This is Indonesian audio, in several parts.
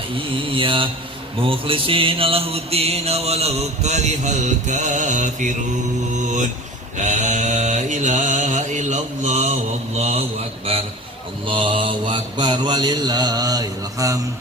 إياه مخلصين له الدين ولو كره الكافرون لا إله إلا الله والله أكبر الله أكبر ولله الحمد.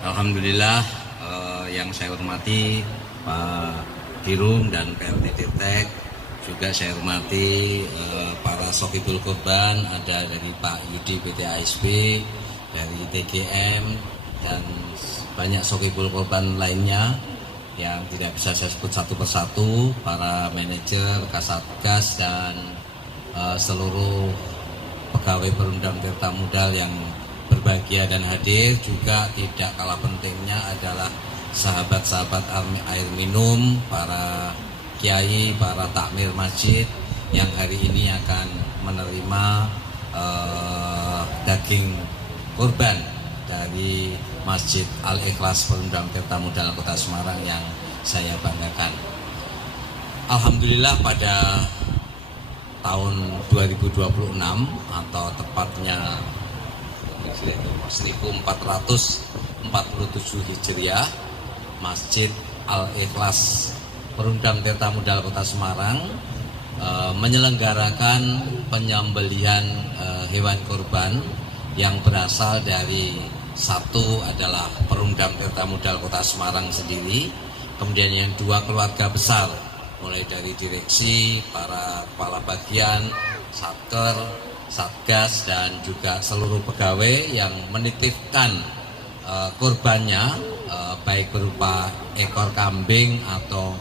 Alhamdulillah, yang saya hormati Pak Dirun dan PLT Tirtek, juga saya hormati para Sohibul Korban, ada dari Pak Yudi PT ASB, dari TGM, dan banyak Sohibul Korban lainnya yang tidak bisa saya sebut satu persatu, para manajer, kasatgas, dan seluruh pegawai Perumdam Tirta Modal yang berbahagia dan hadir. Juga tidak kalah pentingnya adalah sahabat-sahabat air minum, para kiai, para takmir masjid yang hari ini akan menerima daging kurban dari Masjid Al-Ikhlas Perumdam Tirta Modal Kota Semarang yang saya banggakan. Alhamdulillah pada tahun 2026 atau tepatnya 1447 Hijriah, Masjid Al-Ikhlas Perumdam Tirta Modal Kota Semarang menyelenggarakan penyembelihan hewan kurban yang berasal dari satu adalah Perumdam Tirta Modal Kota Semarang sendiri, kemudian yang dua keluarga besar, mulai dari direksi, para kepala bagian, satker, satgas, dan juga seluruh pegawai yang menitipkan kurbannya, baik berupa ekor kambing atau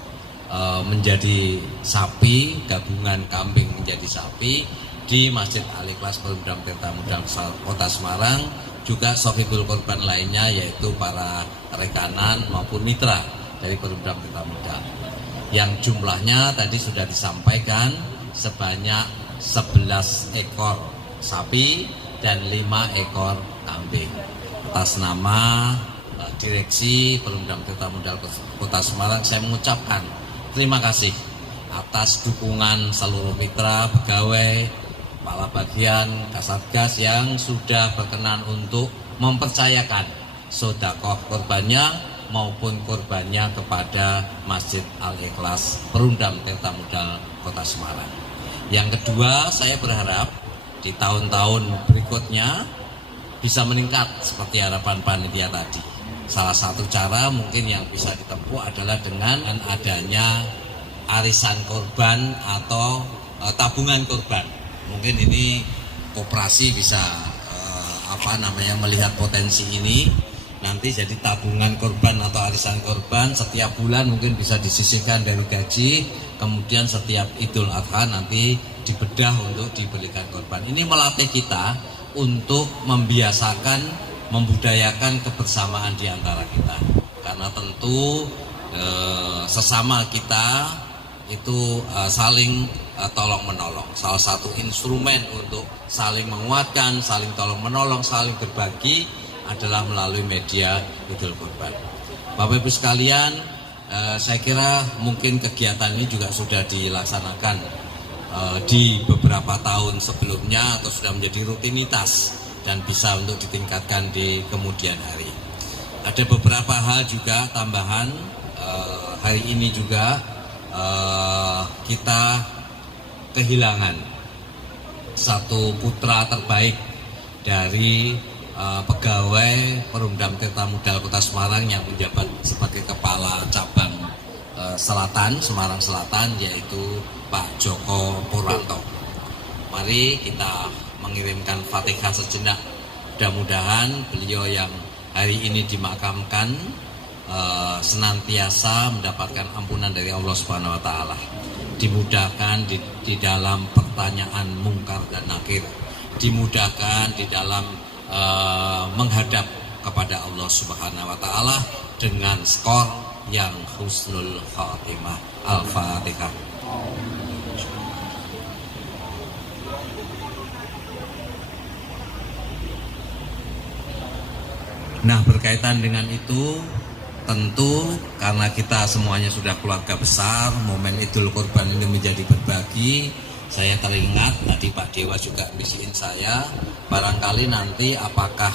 menjadi sapi, gabungan kambing menjadi sapi di Masjid Al-Ikhlas Perumdam Tirta Modal Kota Semarang. Juga sohibul korban lainnya yaitu para rekanan maupun mitra dari Perumdam Tirta Modal, yang jumlahnya tadi sudah disampaikan sebanyak 11 ekor sapi dan 5 ekor kambing. Atas nama direksi Perumdam Tirta Modal Kota Semarang, saya mengucapkan terima kasih atas dukungan seluruh mitra, pegawai, kepala bagian, kasatgas yang sudah berkenan untuk mempercayakan sedekah korbannya maupun korbannya kepada Masjid Al-Ikhlas Perumdam Tirta Modal Kota Semarang. Yang kedua, saya berharap di tahun-tahun berikutnya bisa meningkat seperti harapan panitia tadi. Salah satu cara mungkin yang bisa ditempuh adalah dengan adanya arisan korban atau tabungan korban. Mungkin ini koperasi bisa melihat potensi ini, nanti jadi tabungan korban atau arisan korban setiap bulan mungkin bisa disisihkan dari gaji, kemudian setiap Idul Adha nanti dibedah untuk dibelikan korban. Ini melatih kita untuk membiasakan, membudayakan kebersamaan di antara kita, karena tentu sesama kita itu saling tolong menolong. Salah satu instrumen untuk saling menguatkan, saling tolong menolong, saling berbagi adalah melalui media Idul Kurban. Bapak Ibu sekalian, saya kira mungkin kegiatan ini juga sudah dilaksanakan di beberapa tahun sebelumnya atau sudah menjadi rutinitas dan bisa untuk ditingkatkan di kemudian hari. Ada beberapa hal juga tambahan. Hari ini juga kita kehilangan satu putra terbaik dari pegawai Perumdam Tirta Modal Kota Semarang yang menjabat sebagai kepala cabang Selatan, Semarang Selatan, yaitu Pak Joko Purwanto. Mari kita mengirimkan Fatihah sejenak. Mudah-mudahan beliau yang hari ini dimakamkan senantiasa mendapatkan ampunan dari Allah Subhanahu wa taala. Dimudahkan di dalam pertanyaan mungkar dan nakir, dimudahkan di dalam menghadap kepada Allah Subhanahu wa taala dengan skor yang husnul khatimah. Al-Fatihah. Nah, berkaitan dengan itu, tentu karena kita semuanya sudah keluarga besar, momen Idul Kurban ini menjadi berbagi. Saya teringat tadi Pak Dewa juga bisikin saya, barangkali nanti apakah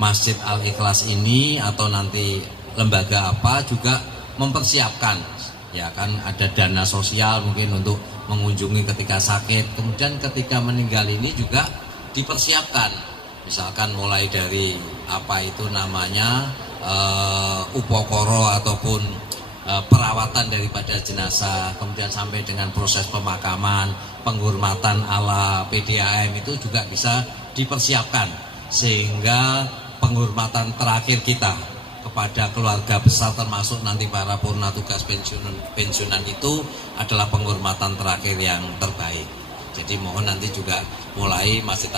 Masjid Al-Ikhlas ini atau nanti lembaga apa juga mempersiapkan, ya kan, ada dana sosial mungkin untuk mengunjungi ketika sakit, kemudian ketika meninggal ini juga dipersiapkan, misalkan mulai dari apa itu namanya upokoro ataupun perawatan daripada jenazah, kemudian sampai dengan proses pemakaman, penghormatan ala PDAM itu juga bisa dipersiapkan, sehingga penghormatan terakhir kita kepada keluarga besar termasuk nanti para purna tugas pensiunan itu adalah penghormatan terakhir yang terbaik. Jadi mohon nanti juga mulai Masjid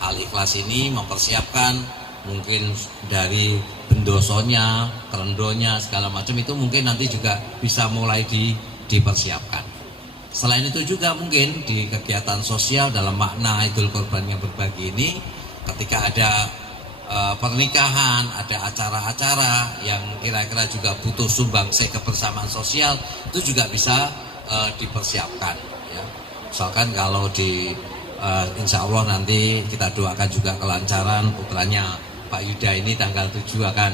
Al-Ikhlas ini mempersiapkan mungkin dari bendosonya, kerendonya, segala macam itu mungkin nanti juga bisa mulai dipersiapkan. Selain itu juga mungkin di kegiatan sosial dalam makna Idul Kurban yang berbagi ini, ketika ada pernikahan, ada acara-acara yang kira-kira juga butuh sumbangsih kebersamaan sosial, itu juga bisa dipersiapkan, ya. Misalkan kalau di insya Allah nanti kita doakan juga kelancaran putranya Pak Yuda ini tanggal 7 akan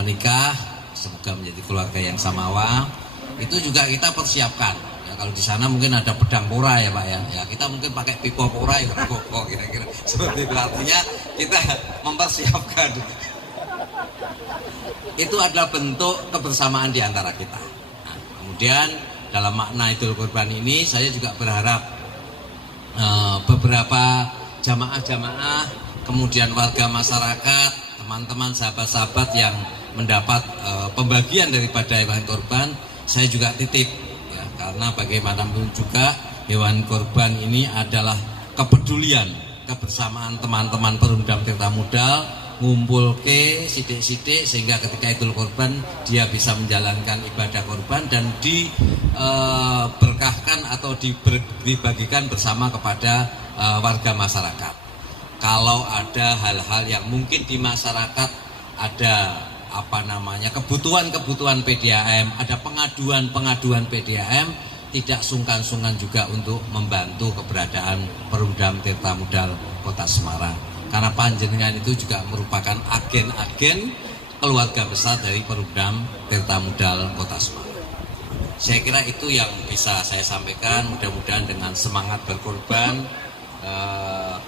menikah, semoga menjadi keluarga yang samawa. Itu juga kita persiapkan. Ya, kalau di sana mungkin ada pedang pora ya Pak ya. Ya kita mungkin pakai pipo pora ya kira-kira seperti itu, artinya kita mempersiapkan. Itu adalah bentuk kebersamaan di antara kita. Nah, kemudian dalam makna Idul Kurban ini saya juga berharap beberapa jamaah-jamaah, kemudian warga masyarakat, teman-teman, sahabat-sahabat yang mendapat pembagian daripada hewan kurban, saya juga titip, ya, karena bagaimanapun juga hewan kurban ini adalah kepedulian, kebersamaan teman-teman perundam tirta modal, ngumpul ke sidik-sidik sehingga ketika Idul Kurban dia bisa menjalankan ibadah kurban dan diberkahkan atau dibagikan bersama kepada warga masyarakat. Kalau ada hal-hal yang mungkin di masyarakat ada kebutuhan PDAM, ada pengaduan PDAM, tidak sungkan-sungkan juga untuk membantu keberadaan Perumdam Tirta Modal Kota Semarang. Karena panjenengan itu juga merupakan agen-agen keluarga besar dari Perumdam Tirta Modal Kota Semarang. Saya kira itu yang bisa saya sampaikan. Mudah-mudahan dengan semangat berkorban,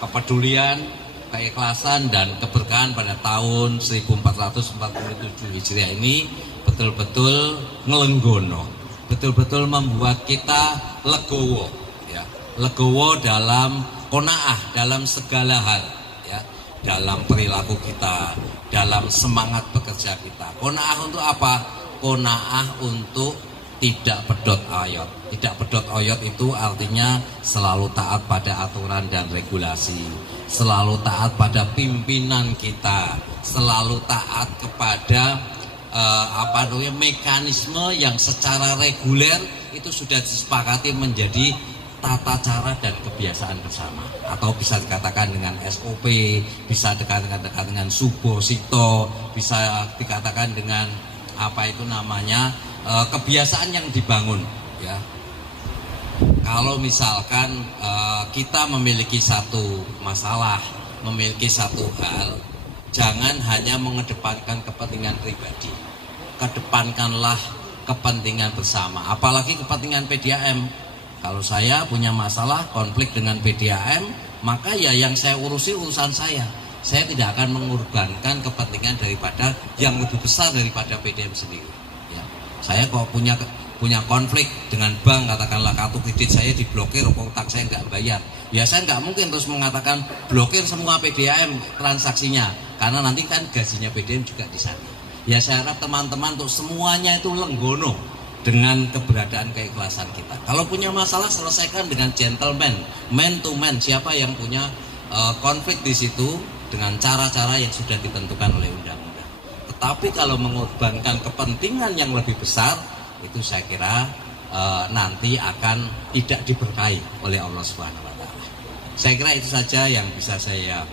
kepedulian, keikhlasan dan keberkahan pada tahun 1447 Hijriah ini betul-betul ngelenggono, betul-betul membuat kita legowo, ya, legowo dalam qanaah, dalam segala hal, ya, dalam perilaku kita, dalam semangat bekerja kita. Qanaah untuk apa? Qanaah untuk tidak pedot oyot. Tidak pedot oyot itu artinya selalu taat pada aturan dan regulasi, selalu taat pada pimpinan kita, selalu taat kepada mekanisme yang secara reguler itu sudah disepakati menjadi tata cara dan kebiasaan bersama, atau bisa dikatakan dengan SOP, bisa dikatakan dengan subosito, bisa dikatakan dengan kebiasaan yang dibangun, ya. Kalau misalkan kita memiliki satu masalah, memiliki satu hal, jangan hanya mengedepankan kepentingan pribadi, kedepankanlah kepentingan bersama, apalagi kepentingan PDAM. Kalau saya punya masalah konflik dengan PDAM, maka ya yang saya urusi urusan saya. Saya tidak akan mengorbankan kepentingan daripada yang lebih besar daripada PDAM sendiri. Ya. Saya kok punya konflik dengan bank, katakanlah kartu kredit saya diblokir, utang saya nggak bayar. Ya saya nggak mungkin terus mengatakan blokir semua PDAM transaksinya, karena nanti kan gajinya PDAM juga di sana. Ya saya harap teman-teman untuk semuanya itu lenggono dengan keberadaan keikhlasan kita. Kalau punya masalah selesaikan dengan gentleman, man to man. Siapa yang punya konflik di situ dengan cara-cara yang sudah ditentukan oleh undang-undang. Tetapi kalau mengorbankan kepentingan yang lebih besar, itu saya kira nanti akan tidak diberkahi oleh Allah Subhanahu wa taala. Saya kira itu saja yang bisa saya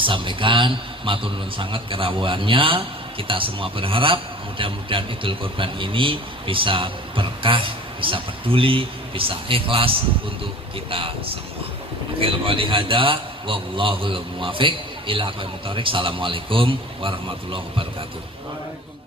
sampaikan. Matur nuwun sangat kerawuannya. Kita semua berharap mudah-mudahan Idul Kurban ini bisa berkah, bisa peduli, bisa ikhlas untuk kita semua. Akhirul walihada, wallahul muwafiq. Assalamualaikum warahmatullahi wabarakatuh.